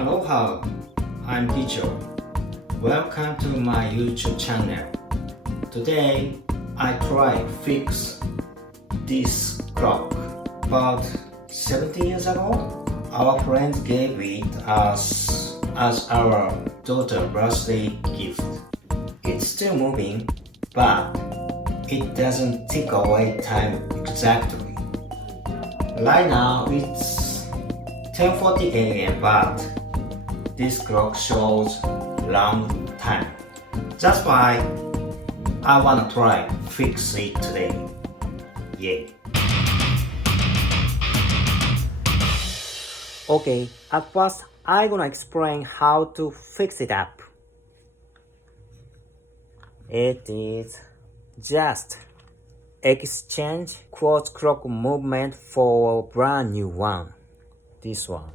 Aloha, I'm gietcho. Welcome to my YouTube channel. Today, I try fix this clock. About 70 years ago, our friend gave it us as our daughter's birthday gift. It's still moving, but it doesn't tick away time exactly. Right now, it's 10:40 a.m. but this clock shows long time. That's why I wanna try fix it today. Yay! Okay, at first I'm gonna explain how to fix it up. It is just exchange quartz clock movement for a brand new one. This one.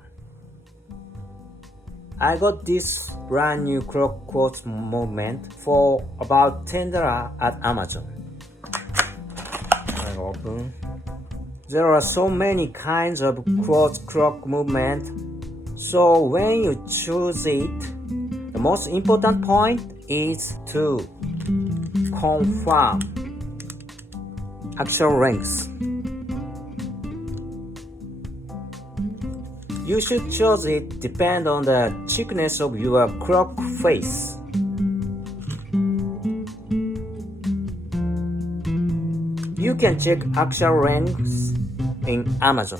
I got this brand new clock quartz movement for about $10 at Amazon. I open. There are so many kinds of quartz clock movement, so when you choose it, the most important point is to confirm actual lengths. You should choose it depend on the thickness of your clock face. You can check actual lengths in Amazon.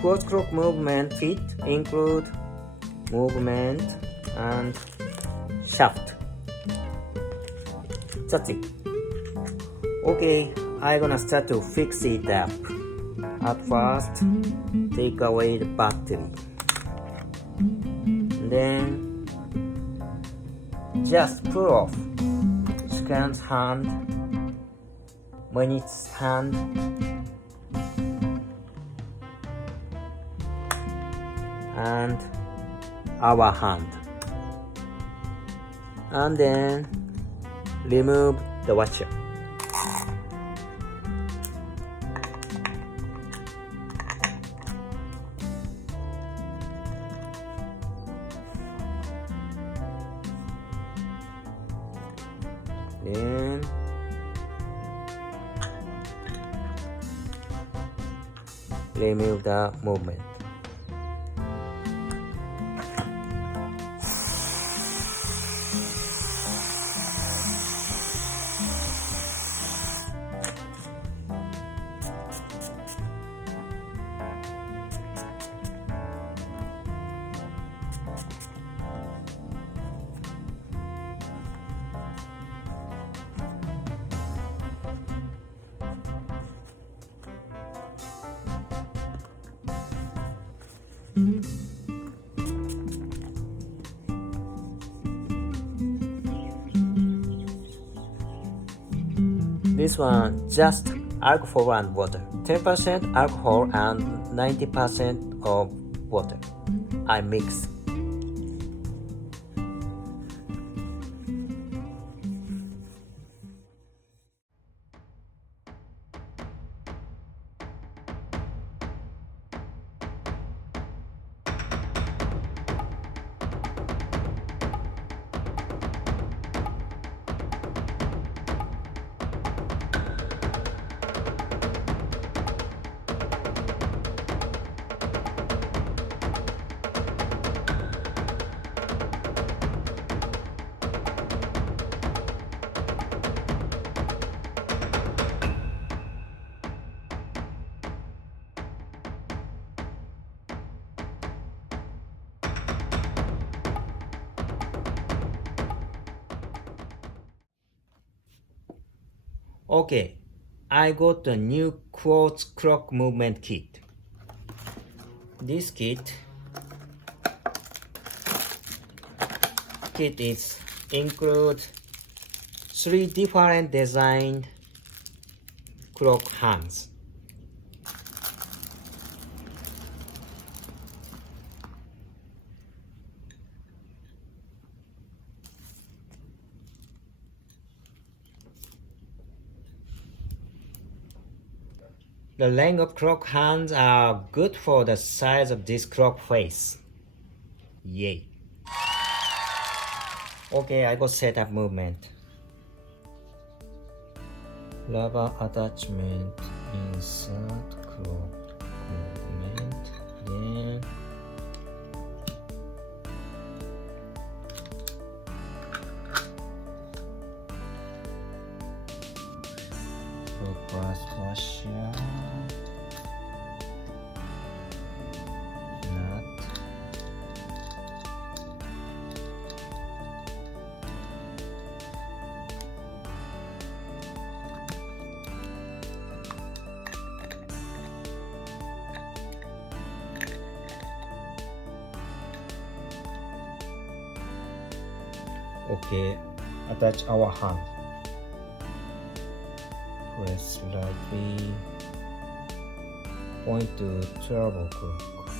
Quartz clock movement kit include movement and shaft. That's it. Okay, I'm gonna start to fix it up. At first, take away the battery. Then, just pull off. Scan's hand, Manit's hand, and our hand. And then, remove the watcher. Then remove the movement. This one just alcohol and water. 10% alcohol and 90% of water. I mix. Okay, I got a new quartz clock movement kit. This kit is include 3 different designed clock hands. The length of clock hands are good for the size of this clock face. Yay. Okay, I got setup movement. Rubber attachment, insert clock movement, then brass washer, nut, okay, attach our hand. Press slightly. Point to 12 o'clock.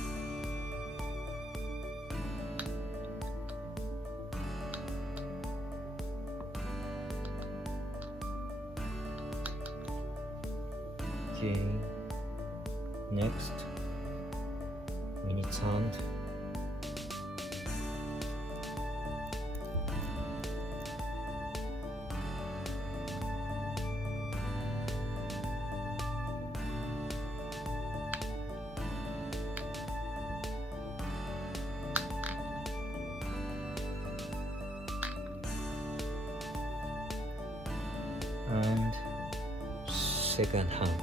Okay. Next, minute hand. And second hand.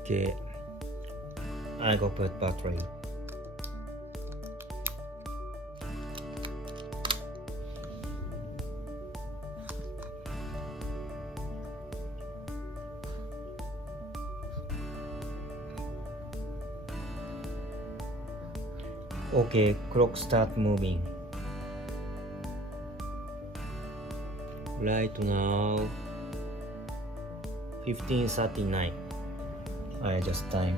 Okay, I go put battery. Okay, clock start moving. Right now, 15:39. I adjust time.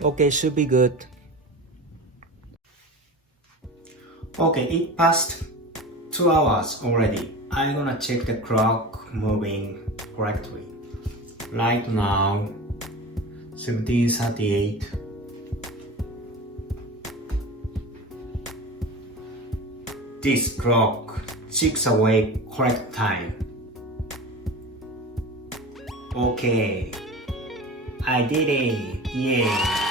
Okay, should be good. Okay, it passed 2 hours already. I'm gonna check the clock moving correctly. Right now, 17:38. This clock ticks away correct time. Okay, I did it! Yay!